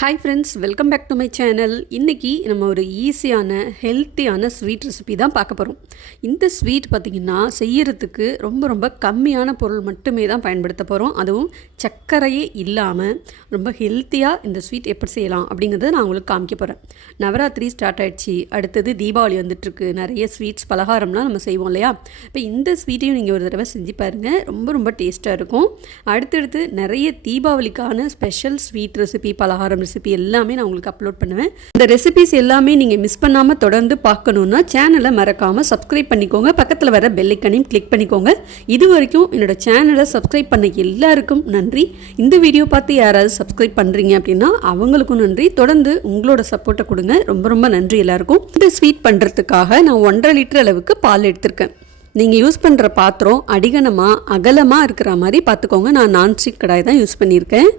Hi friends, welcome back to my channel. இன்னைக்கு நம்ம ஒரு ஈஸியான ஹெல்த்தியான ஸ்வீட் ரெசிபி தான் பார்க்க போகிறோம். இந்த ஸ்வீட் பார்த்திங்கன்னா செய்யறதுக்கு ரொம்ப கம்மியான பொருள் மட்டுமே தான் பயன்படுத்த போகிறோம். அதுவும் சர்க்கரையே இல்லாமல் ரொம்ப ஹெல்த்தியாக இந்த ஸ்வீட் எப்படி செய்யலாம் அப்படிங்கிறத நான் உங்களுக்கு காமிக்க போகிறேன். நவராத்திரி ஸ்டார்ட் ஆகிடுச்சு, அடுத்தது தீபாவளி வந்துட்டுருக்கு. நிறைய ஸ்வீட்ஸ் பலகாரம்லாம் நம்ம செய்வோம் இல்லையா? இப்போ இந்த ஸ்வீட்டையும் நீங்கள் ஒரு தடவை செஞ்சு பாருங்கள், ரொம்ப டேஸ்ட்டாக இருக்கும். அடுத்தடுத்து நிறைய தீபாவளிக்கான ஸ்பெஷல் ஸ்வீட் ரெசிபி, பலகாரம் ரெசிபி எல்லாமே நான் உங்களுக்கு அப்லோட் பண்ணுவேன். இந்த ரெசிபிஸ் எல்லாமே நீங்கள் மிஸ் பண்ணாமல் தொடர்ந்து பார்க்கணுன்னா சேனலை மறக்காமல் சப்ஸ்கிரைப் பண்ணிக்கோங்க. பக்கத்தில் வர பெல் ஐக்கனையும் கிளிக் பண்ணிக்கோங்க. இது வரைக்கும் என்னோட சேனலை சப்ஸ்கிரைப் பண்ண எல்லாருக்கும் நன்றி. இந்த வீடியோ பார்த்து யாராவது சப்ஸ்கிரைப் பண்ணுறீங்க அப்படின்னா அவங்களுக்கும் நன்றி. தொடர்ந்து உங்களோட சப்போர்ட்டை கொடுங்க. ரொம்ப நன்றி எல்லாருக்கும். இந்த ஸ்வீட் பண்ணுறதுக்காக நான் 1.5 லிட்டர் அளவுக்கு பால் எடுத்திருக்கேன். நீங்கள் யூஸ் பண்ணுற பாத்திரம் அடிகனமாக அகலமாக இருக்கிற மாதிரி பார்த்துக்கோங்க. நான் நான்ஸ்டிக் கடாய் தான் யூஸ் பண்ணியிருக்கேன்.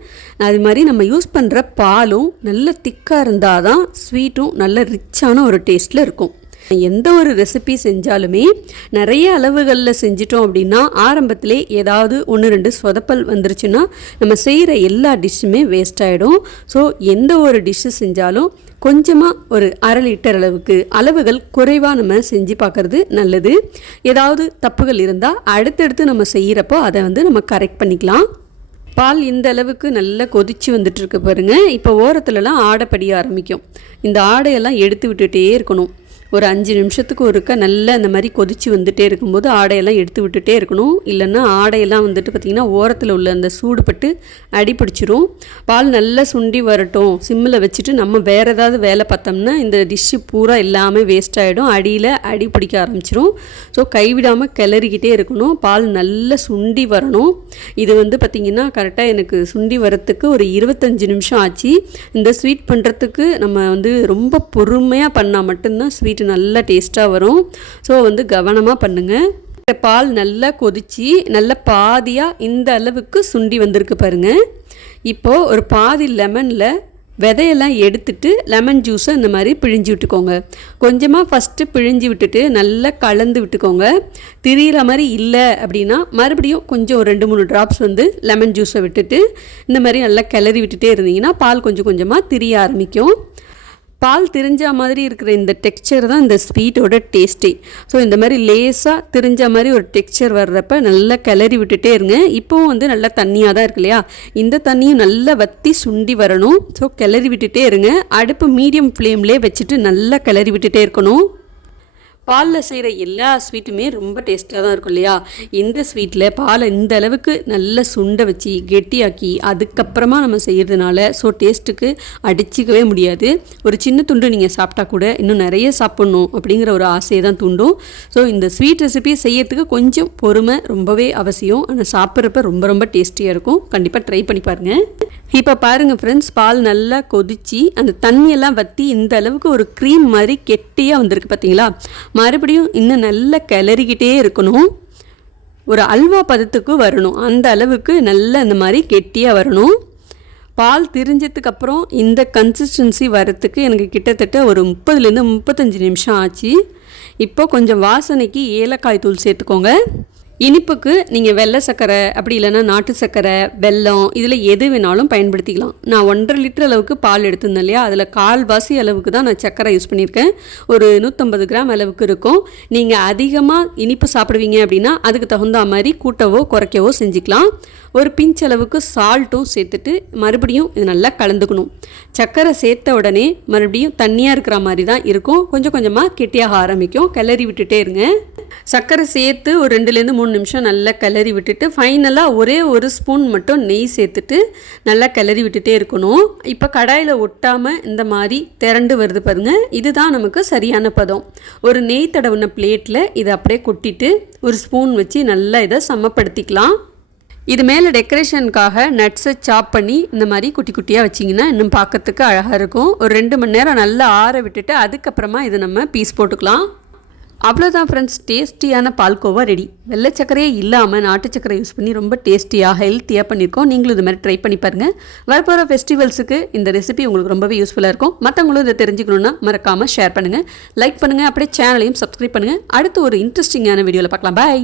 அது மாதிரி நம்ம யூஸ் பண்ணுற பாலும் நல்ல திக்காக இருந்தால் தான் ஸ்வீட்டும் நல்ல ரிச்சான ஒரு டேஸ்ட்டில் இருக்கும். எந்த ஒரு ரெசிபி செஞ்சாலுமே நிறைய அளவுகளில் செஞ்சிட்டோம் அப்படின்னா ஆரம்பத்திலே ஏதாவது 1-2 சொதப்பல் வந்துருச்சுன்னா நம்ம செய்கிற எல்லா டிஷ்ஷுமே வேஸ்ட் ஆகிடும். ஸோ எந்த ஒரு டிஷ்ஷு செஞ்சாலும் கொஞ்சமாக ஒரு 1/2 லிட்டர் அளவுக்கு அளவுகள் குறைவாக நம்ம செஞ்சு பார்க்குறது நல்லது. ஏதாவது தப்புகள் இருந்தால் அடுத்தடுத்து நம்ம செய்கிறப்போ அதை நம்ம கரெக்ட் பண்ணிக்கலாம். பால் இந்த அளவுக்கு நல்லா கொதித்து வந்துட்டுருக்கு பாருங்கள். இப்போ ஓரத்துலலாம் ஆடை படிய ஆரம்பிக்கும். இந்த ஆடையெல்லாம் எடுத்து விட்டுகிட்டே இருக்கணும். ஒரு 5 நிமிஷத்துக்கு ஒருக்க நல்லா இந்த மாதிரி கொதித்து வந்துகிட்டே இருக்கும்போது ஆடையெல்லாம் எடுத்து விட்டுட்டே இருக்கணும். இல்லைன்னா ஆடையெல்லாம் பார்த்திங்கன்னா ஓரத்தில் உள்ள அந்த சூடுபட்டு அடி பிடிச்சிரும். பால் நல்லா சுண்டி வரட்டும். சிம்மில் வச்சுட்டு நம்ம வேறு ஏதாவது வேலை பார்த்தோம்னா இந்த டிஷ்ஷு பூரா எல்லாமே வேஸ்ட் ஆகிடும். அடியில் அடி பிடிக்க ஆரம்பிச்சிரும். ஸோ கைவிடாமல் கிளறிக்கிட்டே இருக்கணும். பால் நல்லா சுண்டி வரணும். இது பார்த்திங்கன்னா கரெக்டாக எனக்கு சுண்டி வரத்துக்கு ஒரு 25 நிமிஷம் ஆச்சு. இந்த ஸ்வீட் பண்ணுறதுக்கு நம்ம ரொம்ப பொறுமையாக பண்ணால் மட்டும்தான் ஸ்வீட் நல்லா டேஸ்ட்டாக வரும். ஸோ கவனமாக பண்ணுங்கள். பால் நல்லா கொதித்து நல்ல பாதியாக இந்த அளவுக்கு சுண்டி வந்திருக்கு பாருங்கள். இப்போது ஒரு பாதி லெமனில் விதையெல்லாம் எடுத்துட்டு லெமன் ஜூஸை இந்த மாதிரி பிழிஞ்சு விட்டுக்கோங்க. கொஞ்சமாக ஃபஸ்ட்டு பிழிஞ்சு விட்டுட்டு நல்லா கலந்து விட்டுக்கோங்க. திரிகிற மாதிரி இல்லை அப்படின்னா மறுபடியும் கொஞ்சம் ஒரு 2-3 ட்ராப்ஸ் லெமன் ஜூஸை விட்டுட்டு இந்த மாதிரி நல்லா கிளறி விட்டுட்டே இருந்தீங்கன்னா பால் கொஞ்சமாக திரிய ஆரம்பிக்கும். பால் திரிஞ்ச மாதிரி இருக்கிற இந்த டெக்ஸ்சர் தான் இந்த ஸ்வீட்டோட டேஸ்ட்டே. ஸோ இந்த மாதிரி லேசாக திரிஞ்ச மாதிரி ஒரு டெக்ஸ்சர் வர்றப்ப நல்லா கிளறி விட்டுட்டே இருங்க. இப்போவும் நல்லா தண்ணியாக தான் இருக்கு இல்லையா? இந்த தண்ணியும் நல்லா வற்றி சுண்டி வரணும். ஸோ கிளறி விட்டுட்டே இருங்க. அடுப்பு மீடியம் ஃப்ளேம்லேயே வச்சுட்டு நல்லா கிளறி விட்டுட்டே இருக்கணும். பாலில் செய்கிற எல்லா ஸ்வீட்டுமே ரொம்ப டேஸ்ட்டாக தான் இருக்கும் இல்லையா? இந்த ஸ்வீட்டில் பாலை இந்த அளவுக்கு நல்லா சுண்டை வச்சு கெட்டியாக்கி அதுக்கப்புறமா நம்ம செய்கிறதுனால ஸோ டேஸ்ட்டுக்கு அடிச்சிக்கவே முடியாது. ஒரு சின்ன துண்டு நீங்கள் சாப்பிட்டா கூட இன்னும் நிறைய சாப்பிட்ணும் அப்படிங்கிற ஒரு ஆசையை தான் தூண்டும். ஸோ இந்த ஸ்வீட் ரெசிபி செய்யறதுக்கு கொஞ்சம் பொறுமை ரொம்பவே அவசியம். ஆனால் சாப்பிட்றப்ப ரொம்ப டேஸ்டியாக இருக்கும். கண்டிப்பாக ட்ரை பண்ணி பாருங்கள். இப்போ பாருங்கள் ஃப்ரெண்ட்ஸ், பால் நல்லா கொதித்து அந்த தண்ணியெல்லாம் வற்றி இந்த அளவுக்கு ஒரு க்ரீம் மாதிரி கெட்டியாக வந்திருக்கு பார்த்தீங்களா? மறுபடியும் இன்னும் நல்லா கிளறிக்கிட்டே இருக்கணும். ஒரு அல்வா பதத்துக்கு வரணும். அந்த அளவுக்கு நல்லா இந்த மாதிரி கெட்டியாக வரணும். பால் திரிஞ்சதுக்கப்புறம் இந்த கன்சிஸ்டன்சி வரத்துக்கு எனக்கு கிட்டத்தட்ட ஒரு 30-35 நிமிஷம் ஆச்சு. இப்போ கொஞ்சம் வாசனைக்கு ஏலக்காய் தூள் சேர்த்துக்கோங்க. இனிப்புக்கு நீங்கள் வெள்ளை சர்க்கரை அப்படி இல்லைன்னா நாட்டு சர்க்கரை, வெல்லம் இதில் எது வேணாலும் பயன்படுத்திக்கலாம். நான் 1.5 லிட்டர் அளவுக்கு பால் எடுத்திருந்தேன் இல்லையா? அதில் 1/4 அளவுக்கு தான் நான் சர்க்கரை யூஸ் பண்ணியிருக்கேன். ஒரு 150 கிராம் அளவுக்கு இருக்கும். நீங்கள் அதிகமாக இனிப்பு சாப்பிடுவீங்க அப்படின்னா அதுக்கு தகுந்த மாதிரி கூட்டவோ குறைக்கவோ செஞ்சுக்கலாம். ஒரு பிஞ்ச் அளவுக்கு சால்ட்டும் சேர்த்துட்டு மறுபடியும் இது நல்லா கலந்துக்கணும். சர்க்கரை சேர்த்த உடனே மறுபடியும் தண்ணியாக இருக்கிற மாதிரி தான் இருக்கும். கொஞ்சமாக கெட்டியாக ஆரம்பிக்கும். கிளறி விட்டுட்டே இருங்க. சர்க்கரை சேர்த்து ஒரு 2-3 நிமிஷம் நல்லா கிளறி விட்டுட்டு ஃபைனலாக ஒரே ஒரு ஸ்பூன் மட்டும் நெய் சேர்த்துட்டு நல்லா கிளறி விட்டுட்டே இருக்கணும். இப்போ கடாயில் ஒட்டாமல் இந்த மாதிரி திரண்டு வருது பாருங்கள். இதுதான் நமக்கு சரியான பதம். ஒரு நெய் தடவின பிளேட்டில் இதை அப்படியே கொட்டிட்டு ஒரு ஸ்பூன் வச்சு நல்லா இதை சமப்படுத்திக்கலாம். இது மேலே டெக்கரேஷனுக்காக நட்ஸை சாப் பண்ணி இந்த மாதிரி குட்டியாக வச்சிங்கன்னா இன்னும் பார்க்கறதுக்கு அழகாக இருக்கும். ஒரு 2 மணி நேரம் நல்லா ஆற விட்டுட்டு அதுக்கப்புறமா இதை நம்ம பீஸ் போட்டுக்கலாம். அவ்வளோதான் ஃப்ரெண்ட்ஸ், டேஸ்டியான பால்கோவா ரெடி. வெள்ளை சர்க்கரையே இல்லாமல் நாட்டு சர்க்கரை யூஸ் பண்ணி ரொம்ப டேஸ்டியாக ஹெல்த்தியாக பண்ணியிருக்கோம். நீங்களும் இது மாதிரி ட்ரை பண்ணி பாருங்கள். வரப்போகிற ஃபெஸ்டிவல்ஸுக்கு இந்த ரெசிபி உங்களுக்கு ரொம்பவே யூஸ்ஃபுல்லாக இருக்கும். மற்றவங்களும் இதை தெரிஞ்சுக்கணுன்னா மறக்காமல் ஷேர் பண்ணுங்கள், லைக் பண்ணுங்கள், அப்படியே சேனலையும் சப்ஸ்கிரைப் பண்ணுங்கள். அடுத்து ஒரு இன்ட்ரெஸ்டிங்கான வீடியோவில் பார்க்கலாம். பாய்.